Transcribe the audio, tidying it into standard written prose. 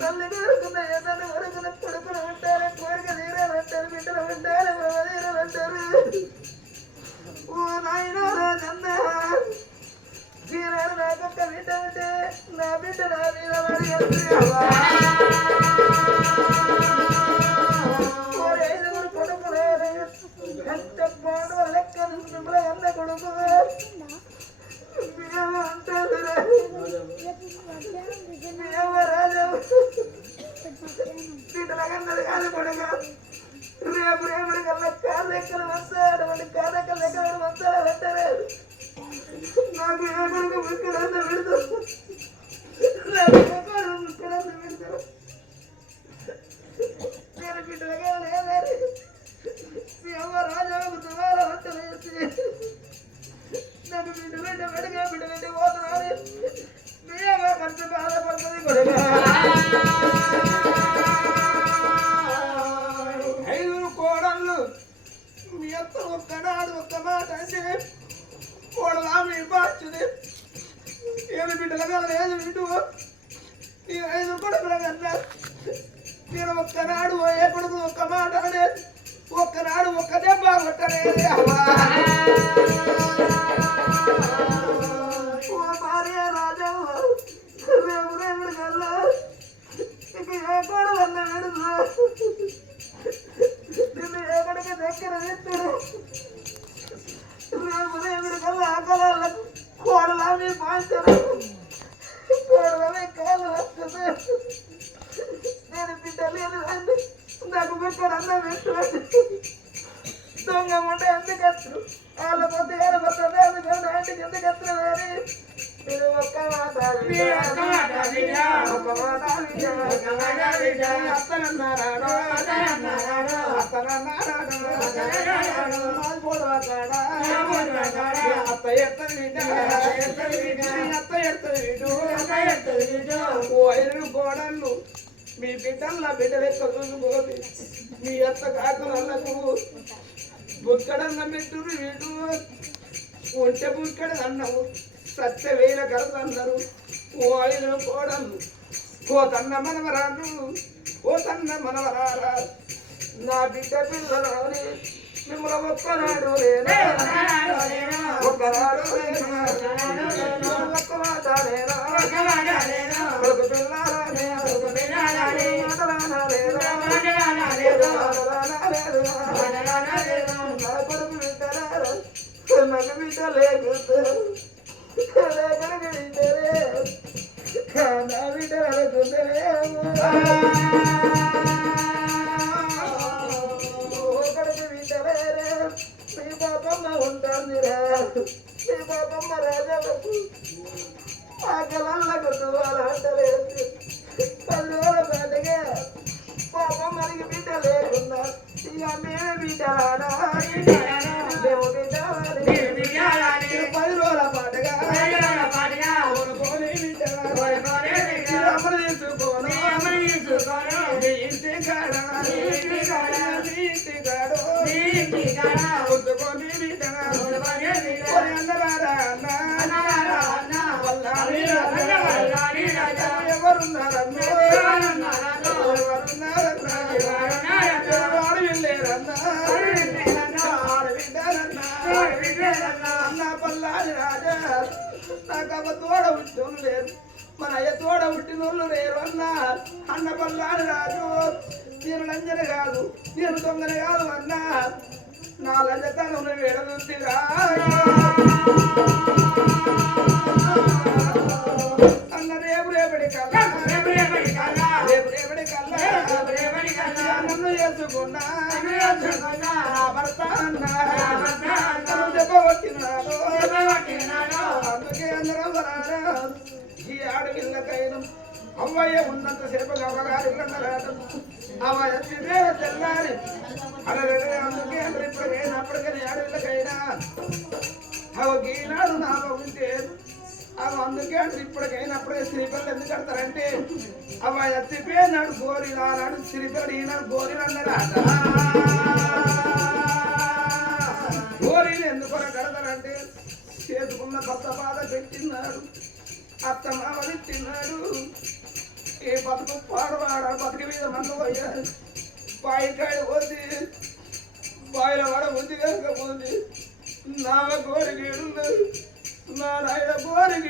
తల్లి కోరుకున్న ఏదైనా వరకున్న కొడుకులు ఉంటారు కోరిక తీరాలంటారు బిడ్డలు ఉంటారు తీరాలంటారు ఓ నాయన రాజన్న తీరాడు నాకొక్క బిడ్డ ఉంటే నా బిడ్డ నా మీద పడి ఐదుగురు కొడుకులు ఎంత పాడు లెక్క అన్న కొడుకు అంటారు రాజా బిడ్డలకన్నది కాదు కొడుక రేపు రేపటి కల్లా కాళ్ళ ఎక్కడ వస్తాడు అటువంటి కాళ్ళ కల్లా ఎక్కడ వస్తాడు అంటారు నాకు ఏ కొడుకు ముక్కడన్న పెడతారు ముక్కడన్న పెడతారు నేను బిడ్డలుగా లేదని మీ అమ్మ రాజాకు దువాల వంటలు వేసి నన్ను బిడ్డ పెట్టి పోతున్నాను మీ అమ్మ కొంత బాధపడుతుంది కొడుక ఐదుగురు కోడళ్ళు మీ అత్త ఒక్కనాడు ఒక్క మాట అంటే కోడలా మీ బాచుది ఏమి బిడ్డలుగా లేదు వింటూ నేను ఐదు కొడుకుల కన్నా నేను ఒక్కనాడు ఏ కొడుకు ఒక్క మాట అనేది ఒక్కనాడు ఒక్క దెబ్బ కొట్టలేదు భార్య రాజా రేపు రేపుడు కల్లా ఇక ఏ కోడలన్నా విడుదల నిన్ను ఏ కొడుకు దగ్గర ఎత్తుడు రేపు రేపుడు కల్లా ఆకలాలకు కోడలా మీ పాంచరు కోడలమే కాలు వస్తుంది నేను బిడ్డ లేదు అండి నాకు బిడ్డ అన్నం పెట్టండి దొంగ ముండ ఎందుకు వస్తారు వాళ్ళ పొద్దు వాళ్ళ పొద్దు ఇంటికి ఎందుకు వస్తారు కానీ మీరు ఒక్క మాట అత్తనన్నారాడు అత్త ఎత్తది గోడళ్ళు మీ బిడ్డల్లా బిడ్డలెక్క చూసుకోదు మీ అత్త కాకులకు బుక్కడన్న పెట్టురు వీడు ఒంటె బుక్కడ అన్నవు సత్య వేల కరదన్నారు ఓ ఐదు కోడళ్ళు ఓ తన్న మనవరాలు ఓ తన్న మనవరారా నా బిడ్డ పిల్లలని మిమ్మల్ని ఒక్కనాడు లేనా ఒక్కనాడు ఒక్క మాట లేనా ఒక పిల్లలనే కొడుకు బిడ్డలారా నాకు బిడ్డ లేకుండా లేకడికి బిడ్డలే నా బిడ్డ అనుకుంటేనే ఒకడికి బిడ్డలేరే నీ పాపమ్మ ఉంటుందిరా నీ పాపమ్మ రాజాలకు ఆకలల్లకు దువాల అంటలేదు 10 రోజుల పాటుగా పాపమ్మకి బిడ్డ లేకుండా ఇక మేమే బిడ్డలానా మేము బిడ్డాలి 10 రోజుల పాటుగా అమలు తీసుకోను ఇంటి కాడు ఉంచుకొని అందరారా ఎవరున్నారన్నా అన్న పల్లాది రాజా నాకమ్మ తోడ పుట్టినోళ్ళు లేరు మన అయ్య తోడ పుట్టినోళ్ళు లేరు అన్న పల్లాది రాజు నేను లంజన కాదు నేను దొంగన కాదు అన్నా నా లంజతనం వేడదురా అన్న రేపు రేపటి కల్లా నన్ను చేసుకున్నా భర్త అన్నా దెబ్బ కొట్టినాడు అందుకే అందరం ఈ ఆడపిల్లకైనా అవ్వయ్య ఉన్నంతసేపు అవ్వగారు అవ్వయ్య తెల్లారి అలాగే అందుకే ఇప్పటికైనా ఆడపిల్లకైనా అవి ఈనాడు నాలో ఉంటే అవి అందుకే ఇప్పటికైనప్పుడే శ్రీపల్లి ఎందుకు కడతారంటే అవి ఎత్తిపోయినాడు గోరీలు ఆనాడు శ్రీపల్లి ఈనాడు గోరీలు అన్నారా గోరీలు ఎందుకు కడతారంటే చేసుకున్న భర్త బాధ పెట్టినాడు అత్త మామ తిన్నాడు ఏ బతుకు పాడవాడ బతుకు మీద మందు పోయారు బాయి కాడ పోతే బాయిల వాడ బుద్ధి కాకపోతే నా కోరిక నా నాయన కోరిక